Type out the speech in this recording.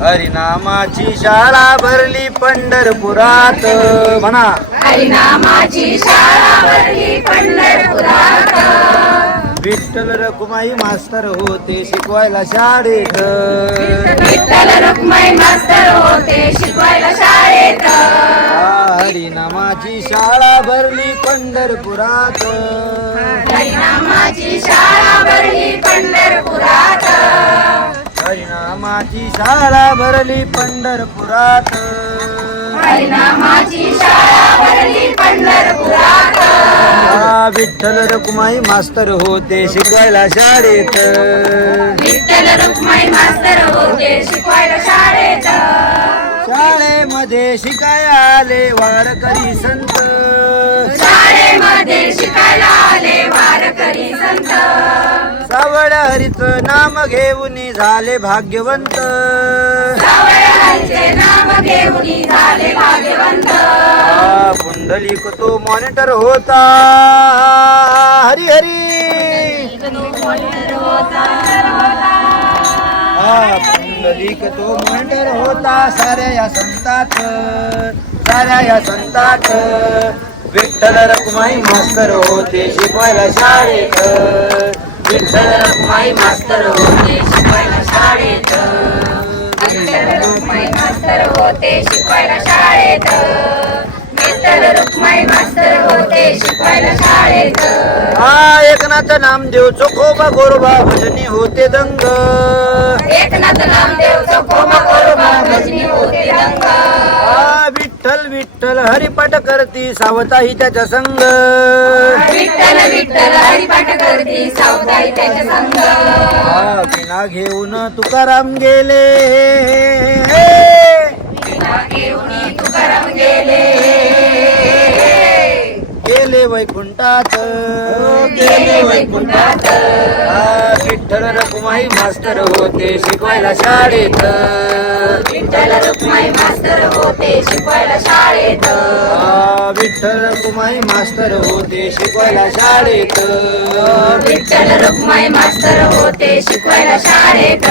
हरिनामाची शाळा भरली पंढरपुरात म्हणा. हरिनामाची शाळा भरली पंढरपुरात. विठ्ठल रखुमाई मास्तर होते शिकवायला शाळेत. विठ्ठल रखुमाई मास्तर होते शिकवायला शाळेत. हरिनामाची शाळा भरली पंढरपुरात. हरिनामाची शाळा भरली पंढरपुरात. हरिनामाची शाळा भरली पंढरपुरात. हरिनामाची शाळा भरली पंढरपुरात. विठ्ठल रखुमाई मास्तर होते शिकवायला शाळेत. विठ्ठल रखुमाई मास्तर होते शिकवायला शाळेत. शाळेमध्ये शिकायला आले वारकरी संत. शाळेमध्ये शिकायला आले वारकरी संत. सावळ हरीचं नाम घेऊन झाले भाग्यवंत. सावळ हरीचे नाम घेऊन झाले भाग्यवंत. पुंडलिक तो मॉनिटर होता. हरी हरी पुंडलिक तो मॉनिटर होता. साऱ्या या संतात, साऱ्या या संतात. विठ्ठल रखुमाई मास्तर होते शिकवायला शाळेत. विठ्ठल रखुमाई मास्तर होते शिकवायला शाळेत. विठ्ठल रखुमाई मास्तर होते शिकवायला शाळेत. विठ्ठल रखुमाई मास्तर होते शिकवायला शाळेत. एकनाथ नामदेव चोखोबा गोरोबा भजनी होते दंग. एकनाथ नामदेव चोखोबा गोरोबा भजनी होते दंग. विठ्ठल विठ्ठल हरिपाठ करती सावताही त्याच्या संग. विठ्ठल विठ्ठल हरिपाठ करती सावताही त्याच्या संग. विना घेऊन तुकाराम गेले. विना घेऊन तुकाराम गेले. गेले वैकुंठात. गेले वैकुंठात. विठ्ठल रखुमाई मास्तर होते शिकवायला शाळेत. विठ्ठल रखुमाई मास्तर होते शिकवायला शाळेत. विठ्ठल रखुमाई मास्तर होते शिकवायला शाळेत. विठ्ठल रखुमाई मास्तर होते शिकवायला शाळेत.